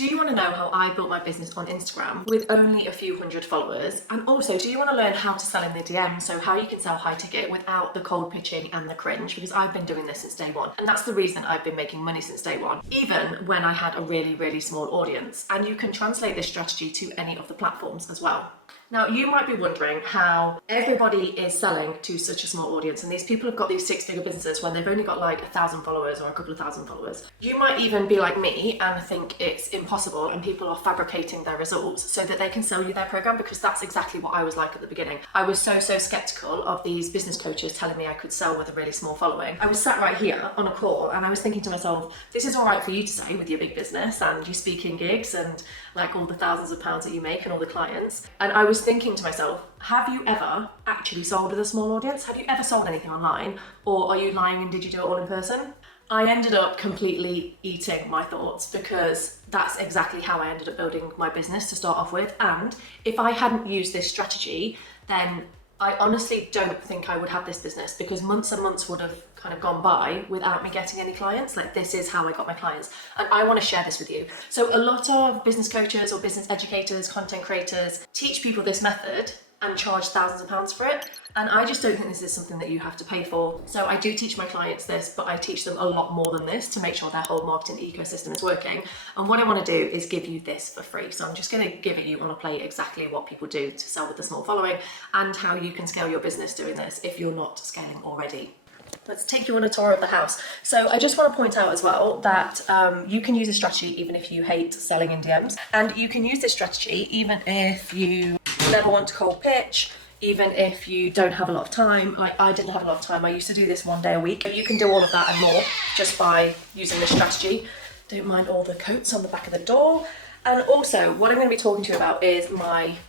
Do you want to know how I built my business on Instagram with only a few hundred followers? And also, do you want to learn how to sell in the DM, so how you can sell high ticket without the cold pitching and the cringe? Because I've been doing this since day one. And that's the reason I've been making money since day one, even when I had a really, really small audience. And you can translate this strategy to any of the platforms as well. Now, you might be wondering how everybody is selling to such a small audience, and these people have got these six-figure businesses when they've only got like 1,000 followers or a couple of thousand followers. You might even be like me and think it's impossible and people are fabricating their results so that they can sell you their program, because that's exactly what I was like at the beginning. I was so skeptical of these business coaches telling me I could sell with a really small following. I was sat right here on a call and I was thinking to myself, this is all right for you to say with your big business and you speaking gigs and like all the thousands of pounds that you make and all the clients. And I was thinking to myself, have you ever actually sold with a small audience? Have you ever sold anything online? Or are you lying and did you do it all in person? I ended up completely eating my thoughts, because that's exactly how I ended up building my business to start off with. And if I hadn't used this strategy, then I honestly don't think I would have this business, because months and months would have kind of gone by without me getting any clients. Like, this is how I got my clients, and I want to share this with you. So a lot of business coaches or business educators, content creators teach people this method and charge thousands of pounds for it. And I just don't think this is something that you have to pay for. So I do teach my clients this, but I teach them a lot more than this to make sure their whole marketing ecosystem is working. And what I want to do is give you this for free. So I'm just going to give it you on a plate exactly what people do to sell with a small following, and how you can scale your business doing this if you're not scaling already. Let's take you on a tour of the house. So I just want to point out as well that you can use this strategy even if you hate selling in DMs, and you can use this strategy even if you never want to cold pitch, even if you don't have a lot of time. Like, I didn't have a lot of time. I used to do this one day a week. You can do all of that and more just by using this strategy. Don't mind all the coats on the back of the door. And also, what I'm going to be talking to you about is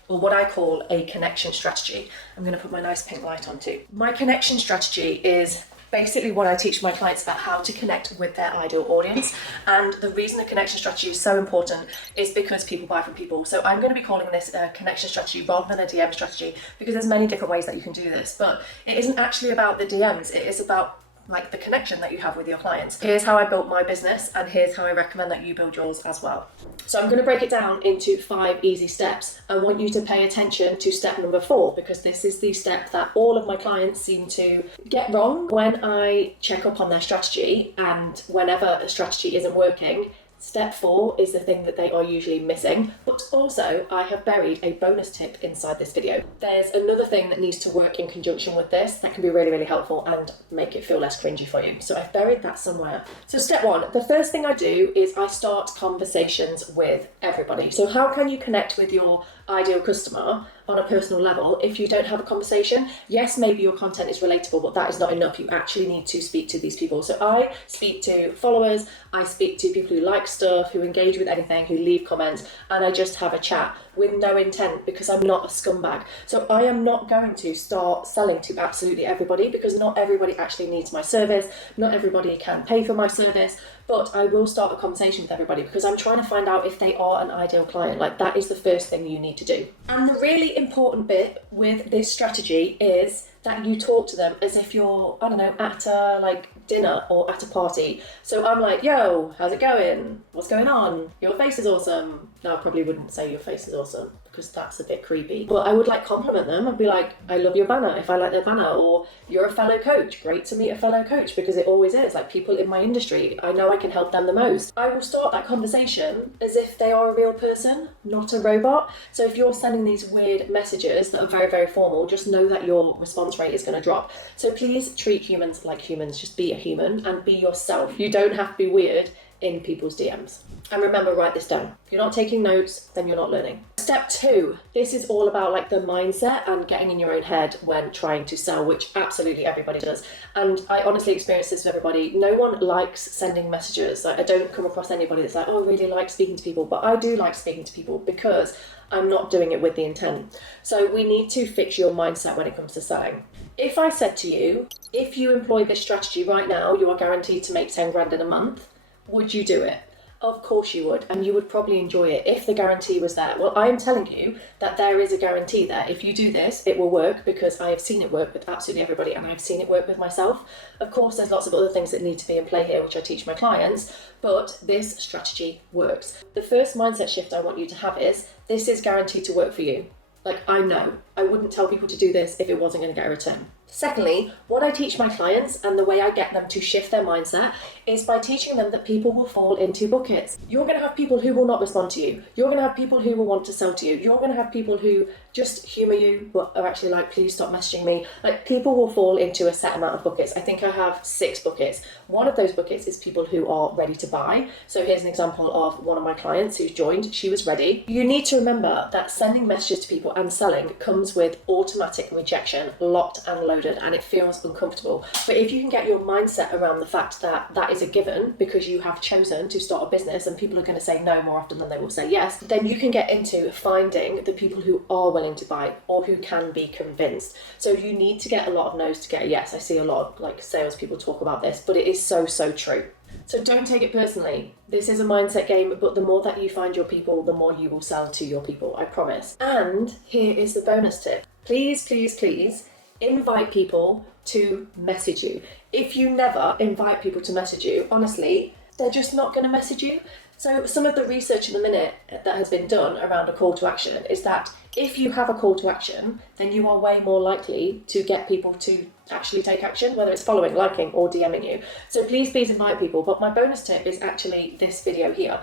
what I call a connection strategy. I'm going to put my nice pink light on too. My connection strategy is basically what I teach my clients about how to connect with their ideal audience. And the reason the connection strategy is so important is because people buy from people. So I'm going to be calling this a connection strategy rather than a DM strategy, because there's many different ways that you can do this. But it isn't actually about the DMs. It is about like the connection that you have with your clients. Here's how I built my business, and here's how I recommend that you build yours as well. So I'm going to break it down into 5 easy steps. I want you to pay attention to step number 4, because this is the step that all of my clients seem to get wrong when I check up on their strategy. And whenever a strategy isn't working, step 4 is the thing that they are usually missing. But also, I have buried a bonus tip inside this video. There's another thing that needs to work in conjunction with this that can be really, really helpful and make it feel less cringy for you. So I've buried that somewhere. So step 1, the first thing I do is I start conversations with everybody. So how can you connect with your ideal customer on a personal level if you don't have a conversation? Yes, maybe your content is relatable, but that is not enough. You actually need to speak to these people. So I speak to followers, I speak to people who like stuff, who engage with anything, who leave comments, and I just have a chat with no intent, because I'm not a scumbag. So I am not going to start selling to absolutely everybody, because not everybody actually needs my service. Not everybody can pay for my service, but I will start a conversation with everybody, because I'm trying to find out if they are an ideal client. Like, that is the first thing you need to do. And the really important bit with this strategy is that you talk to them as if you're, I don't know, at a dinner or at a party. So I'm like, yo, how's it going? What's going on? Your face is awesome. No, I probably wouldn't say your face is awesome, because that's a bit creepy. But I would compliment them. I'd be like, I love your banner if I like their banner, or you're a fellow coach. Great to meet a fellow coach, because it always is. Like, people in my industry, I know I can help them the most. I will start that conversation as if they are a real person, not a robot. So if you're sending these weird messages that are very, very formal, just know that your response rate is going to drop. So please treat humans like humans. Just be a human and be yourself. You don't have to be weird in people's DMs. And remember, write this down. If you're not taking notes, then you're not learning. Step 2, this is all about the mindset and getting in your own head when trying to sell, which absolutely everybody does. And I honestly experience this with everybody. No one likes sending messages. I don't come across anybody that's like, oh, I really like speaking to people. But I do like speaking to people, because I'm not doing it with the intent. So we need to fix your mindset when it comes to selling. If I said to you, if you employ this strategy right now, you are guaranteed to make 10 grand in a month, would you do it? Of course you would, and you would probably enjoy it if the guarantee was there. Well, I am telling you that there is a guarantee there. If you do this, it will work, because I have seen it work with absolutely everybody, and I've seen it work with myself. Of course, there's lots of other things that need to be in play here, which I teach my clients, but this strategy works. The first mindset shift I want you to have is, this is guaranteed to work for you. Like, I know. I wouldn't tell people to do this if it wasn't going to get a return. Secondly, what I teach my clients and the way I get them to shift their mindset is by teaching them that people will fall into buckets. You're going to have people who will not respond to you. You're going to have people who will want to sell to you. You're going to have people who just humour you, but are actually like, please stop messaging me. Like, people will fall into a set amount of buckets. I think I have 6 buckets. One of those buckets is people who are ready to buy. So here's an example of one of my clients who's joined. She was ready. You need to remember that sending messages to people and selling comes with automatic rejection, locked and loaded, and it feels uncomfortable. But if you can get your mindset around the fact that that is a given because you have chosen to start a business and people are going to say no more often than they will say yes, then you can get into finding the people who are willing to buy or who can be convinced. So you need to get a lot of no's to get a yes. I see a lot of like salespeople talk about this, but it is so true. So don't take it personally. This is a mindset game, but the more that you find your people, the more you will sell to your people, I promise. And here is the bonus tip. Please, please, please invite people to message you. If you never invite people to message you, honestly, they're just not going to message you. So some of the research in the minute that has been done around a call to action is that if you have a call to action, then you are way more likely to get people to actually take action, whether it's following, liking, or DMing you. So please invite people. But my bonus tip is actually this video here.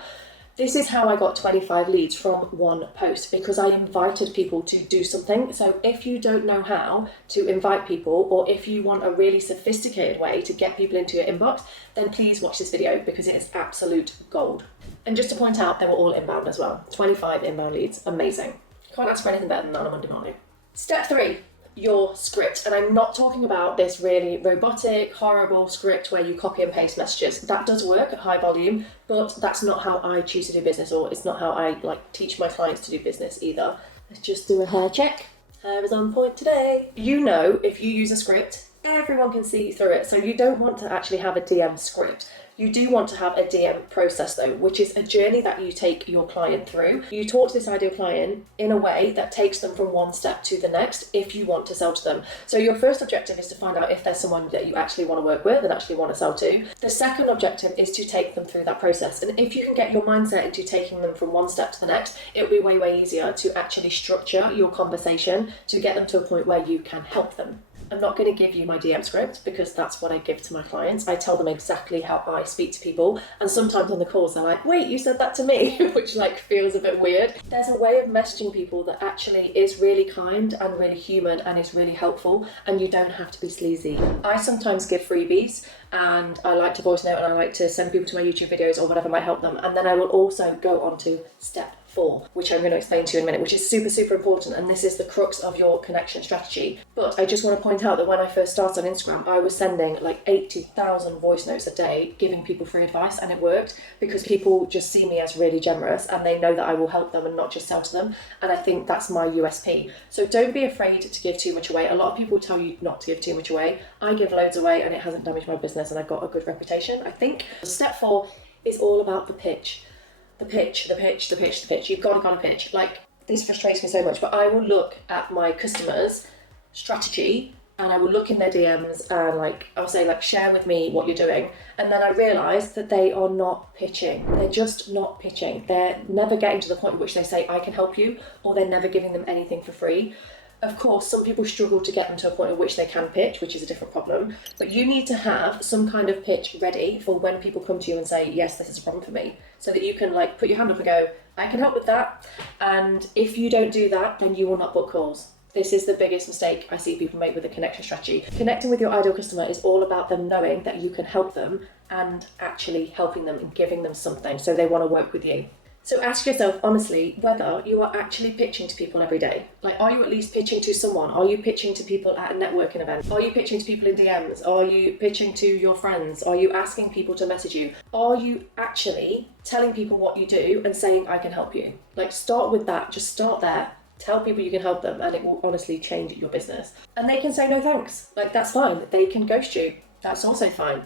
This is how I got 25 leads from one post, because I invited people to do something. So if you don't know how to invite people, or if you want a really sophisticated way to get people into your inbox, then please watch this video, because it is absolute gold. And just to point out, they were all inbound as well. 25 inbound leads, amazing. Can't ask for anything better than that on a Monday morning. Step 3. Your script. And I'm not talking about this really robotic, horrible script where you copy and paste messages. That does work at high volume, but that's not how I choose to do business, or it's not how I teach my clients to do business either. Let's just do a hair check. Hair is on point today. You know, if you use a script, everyone can see through it. So you don't want to actually have a DM script. You do want to have a DM process though, which is a journey that you take your client through. You talk to this ideal client in a way that takes them from one step to the next if you want to sell to them. So your first objective is to find out if there's someone that you actually want to work with and actually want to sell to. The second objective is to take them through that process. And if you can get your mindset into taking them from one step to the next, it'll be way easier to actually structure your conversation to get them to a point where you can help them. I'm not going to give you my DM script because that's what I give to my clients. I tell them exactly how I speak to people, and sometimes on the calls they're like, wait, you said that to me, which feels a bit weird. There's a way of messaging people that actually is really kind and really human and is really helpful, and you don't have to be sleazy. I sometimes give freebies, and I like to voice note, and I like to send people to my YouTube videos or whatever might help them, and then I will also go on to step 4, which I'm going to explain to you in a minute, which is super important, and this is the crux of your connection strategy. But I just want to point out that when I first started on Instagram, I was sending 80,000 voice notes a day giving people free advice, and it worked because people just see me as really generous and they know that I will help them and not just sell to them, and I think that's my USP. So don't be afraid to give too much away. A lot of people tell you not to give too much away. I give loads away and it hasn't damaged my business, and I've got a good reputation, I think. Step 4 is all about the pitch. The pitch. You've got to pitch. This frustrates me so much, but I will look at my customers' strategy and I will look in their DMs and I'll say share with me what you're doing. And then I realise that they are not pitching. They're just not pitching. They're never getting to the point at which they say, I can help you, or they're never giving them anything for free. Of course, some people struggle to get them to a point at which they can pitch, which is a different problem. But you need to have some kind of pitch ready for when people come to you and say, yes, this is a problem for me. So that you can put your hand up and go, I can help with that. And if you don't do that, then you will not book calls. This is the biggest mistake I see people make with a connection strategy. Connecting with your ideal customer is all about them knowing that you can help them and actually helping them and giving them something so they want to work with you. So ask yourself honestly whether you are actually pitching to people every day. Are you at least pitching to someone? Are you pitching to people at a networking event? Are you pitching to people in DMs? Are you pitching to your friends? Are you asking people to message you? Are you actually telling people what you do and saying, I can help you? Start with that. Just start there. Tell people you can help them, and it will honestly change your business. And they can say no thanks. That's fine. They can ghost you. That's also fine.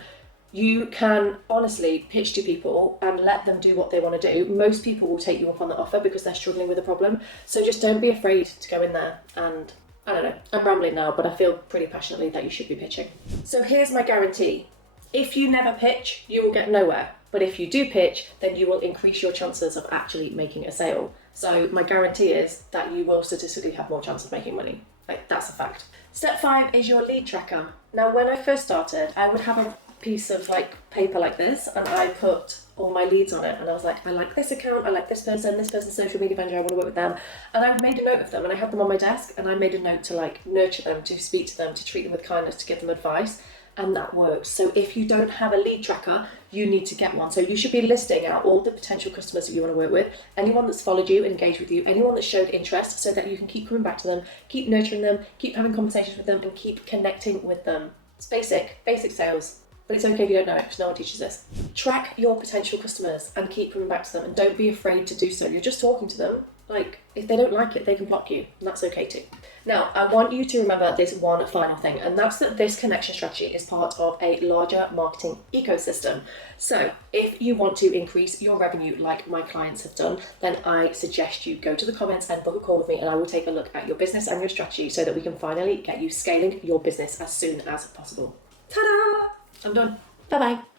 You can honestly pitch to people and let them do what they want to do. Most people will take you up on the offer because they're struggling with a problem. So just don't be afraid to go in there and, I don't know, I'm rambling now, but I feel pretty passionately that you should be pitching. So here's my guarantee. If you never pitch, you will get nowhere. But if you do pitch, then you will increase your chances of actually making a sale. So my guarantee is that you will statistically have more chance of making money. Like, that's a fact. Step 5 is your lead tracker. Now, when I first started, I would have a piece of like paper like this, and I put all my leads on it, and I was like, I like this account, I like this person's social media manager, I want to work with them, and I made a note of them, and I had them on my desk, and I made a note to like nurture them, to speak to them, to treat them with kindness, to give them advice, and that works. So if you don't have a lead tracker, you need to get one. So you should be listing out all the potential customers that you want to work with, anyone that's followed you, engaged with you, anyone that showed interest, so that you can keep coming back to them, keep nurturing them, keep having conversations with them, and keep connecting with them. It's basic sales. But it's okay if you don't know it, because no one teaches this. Track your potential customers and keep coming back to them, and don't be afraid to do so. You're just talking to them. Like, if they don't like it, they can block you, and that's okay too. Now, I want you to remember this one final thing, and that's that this connection strategy is part of a larger marketing ecosystem. So if you want to increase your revenue like my clients have done, then I suggest you go to the comments and book a call with me, and I will take a look at your business and your strategy so that we can finally get you scaling your business as soon as possible. Ta-da! I'm done. Bye-bye.